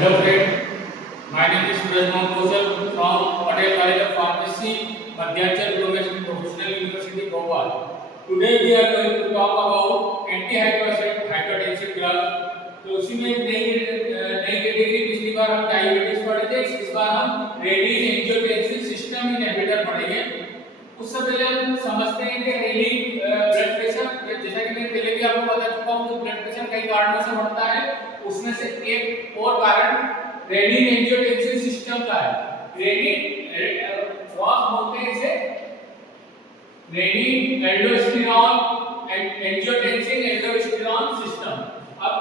Hello friend, my name is Suraj Kaushal from Patel College of Pharmacy, Madhyanchal Professional University, Bhopal. Today we are going to talk about anti-hypertensive drug. तो उसी में नई category पिछली बार हम diabetes पढ़े थे, इस बार हम रेनिन एंजियोटेंसिन सिस्टम इनहिबिटर पढ़ेंगे। उससे पहले हम समझते हैं कि रेनिन ब्लड प्रेशर, जैसा कि मैं पहले भी आपको बता चुका हूं, तो ब्लड प्रेशर कई कारणों से बढ़ता है, उसमें से एक और कारण रेनिन एंजियोटेंसिन सिस्टम का है। रेनिन बोलते हैं इसे renin aldosterone angiotensin aldosterone system. अब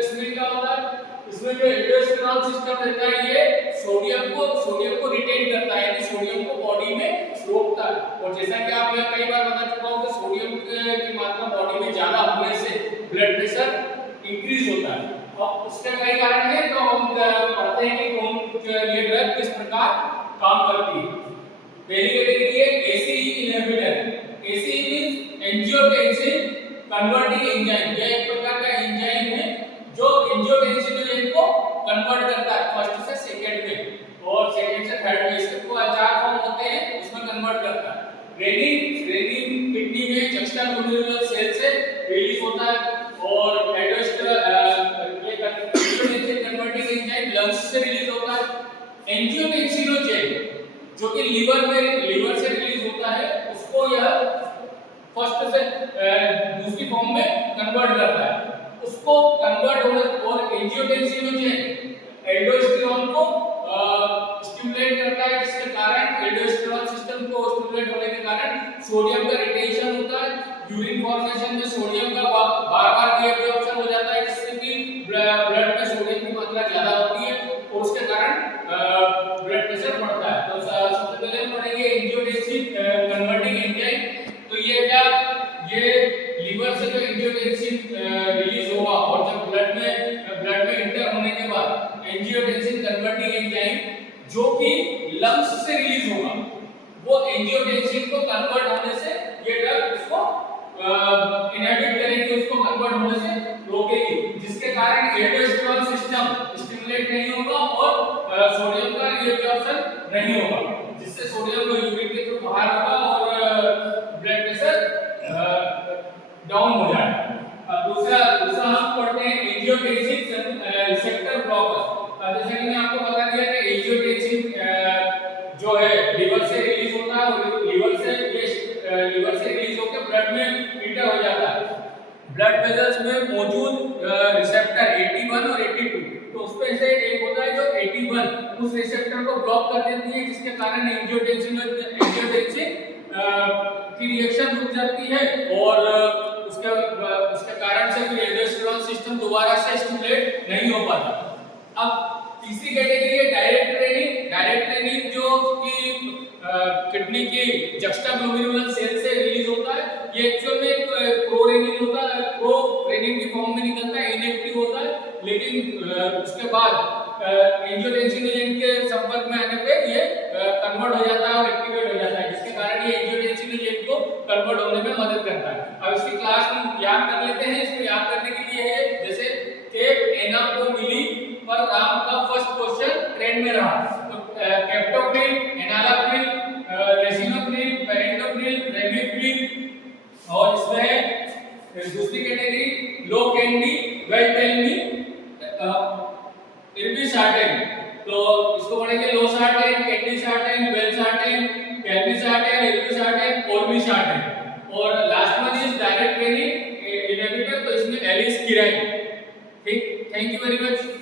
इसमें क्या होता है, इसमें जो एल्डोस्टेरॉन सिस्टम रहता है ये सोडियम को रिटेन करता है, यानी सोडियम को बॉडी में रोकता है। और जैसा कि आप मैं कई बार बता चुका हूं कि सोडियम की मात्रा बॉडी में ज्यादा होने से ब्लड प्रेशर इंक्रीज होता है। और उसके कई कारण हैं, तो हम पढ़ते हैं कि कौन ये ड्रग किस प्रकार काम करती है। पहली कैटेगरी है ACE inhibitor. ACE means angiotensin converting enzyme. यह एक प्रकार का एंजाइम है जो एंजियोटेंसिन को कन्वर्ट करता है फर्स्ट से सेकंड में और सेकंड से थर्ड में। इसके तो चार फॉर्म होते हैं, उसमें कन्वर्ट करता है। रेनिन किडनी में जक्स्टाग्लोमेरुलर सेल से रिलीज होता है और कन्वर्टिंग एंजाइम लंग्स से रिलीज होता है। एंजियोटेंसिनोजेन जो कि लीवर से रिलीज होता है, उसको यह फर्स्ट से दूसरी फॉर्म में कन्वर्ट करता है। उसको कन्वर्ट होने और एंजियोटेंसिनोजेन एल्डोस्टेरॉन को स्टिमुलेट करता है, जिसके कारण एल्डोस्टेरॉन सिस्टम को स्टिमुलेट होने के कारण सोडियम का रिटेंशन होता है। यूरिन फॉर्मेशन में सोडियम का बार-बार रीअब्जॉर्प्शन हो जाता है, जिससे कि ब्लड में सोडियम की मात्रा ज्यादा होती है और उसके कारण ब्लड प्रेशर बढ़ता है। तो सबसे पहले हम पढ़ेंगे एंजियोटेंसिन कन्वर्टिंग एंजाइम। तो ये लीवर से जो एंजियोटेंसिन रिलीज होगा और जब ब्लड में इंटर होने के बाद एंजियोटेंसिन कन्वर्टिंग एंजाइम जो कि लंग्स से रिलीज होगा, वो एंजियोटेंसिन को कन्वर्ट होने से ये ड्रग उसको इनहिबिट करेगी, उसको कन्वर्ट होने से रोकेगी, जिसके कारण एल्डोस्टेरॉन सिस्टम स्टिमुलेट नहीं होगा और सोडियम का रीअब्जॉर्प्शन नहीं होगा, जिससे सोडियम को यूरिन के थ्रू बाहर होगा और ब्लड प्रेशर डाउन हो जाएगा। दूसरा हम पढ़ते हैं एंजियोटेंसिन रिसेप्टर ब्लॉकर। जैसे कि मैं आपको बता दिया कि एंजियोटेंसिन जो है लीवर से रिलीज होता है और लीवर से रिलीज होकर ब्लड में इंटर हो जाता है। ब्लड वेसल्स में मौजूद रिसेप्टर 81 और 82, तो उसमें से एक होता है जो 81 उस रिसेप्टर को ब्लॉक कर देती है, जिसके कारण एंजियोटेंसिन की रिएक्शन रुक जाती है और उसके कारण से फिर एल्डोस्टेरॉन सिस्टम दोबारा से स्टिमुलेट नहीं हो पाता। अब तीसरी कैटेगरी है डायरेक्ट रेनिन। डायरेक्ट रेनिन जो कि किडनी की जक्स्टाग्लोमेरुलर सेल से रिलीज होता है, ये एक्चुअल में प्रोरेनिन होता है, प्रोरेनिन की फॉर्म में निकलता है, इनएक्टिव होता है, लेकिन उसके बाद एंजियोटेंसिनोजेन के संपर्क में आने पे ये कन्वर्ट हो जाता है और एक्टिवेट हो जाता है, जिसके कारण ये एंजियोटेंसिनोजेन को कन्वर्ट होने में मदद करता है। अब इसकी क्लास हम याद कर लेते हैं। इसको याद करने के लिए है जैसे केप एना को मिली पर राम का फर्स्ट क्वेश्चन ट्रेंड में रहा, तो captopril, enalapril, lisinopril, perindopril, ramipril और इसमें दूसरी category low candy well tell me irbesartan. तो इसको पढ़ेंगे losartan, candesartan, valsartan, telmisartan, irbesartan, ओल्मी और last one is direct renin inhibitor, तो इसमें एलिस किराइन। ठीक, थैंक यू वेरी मच।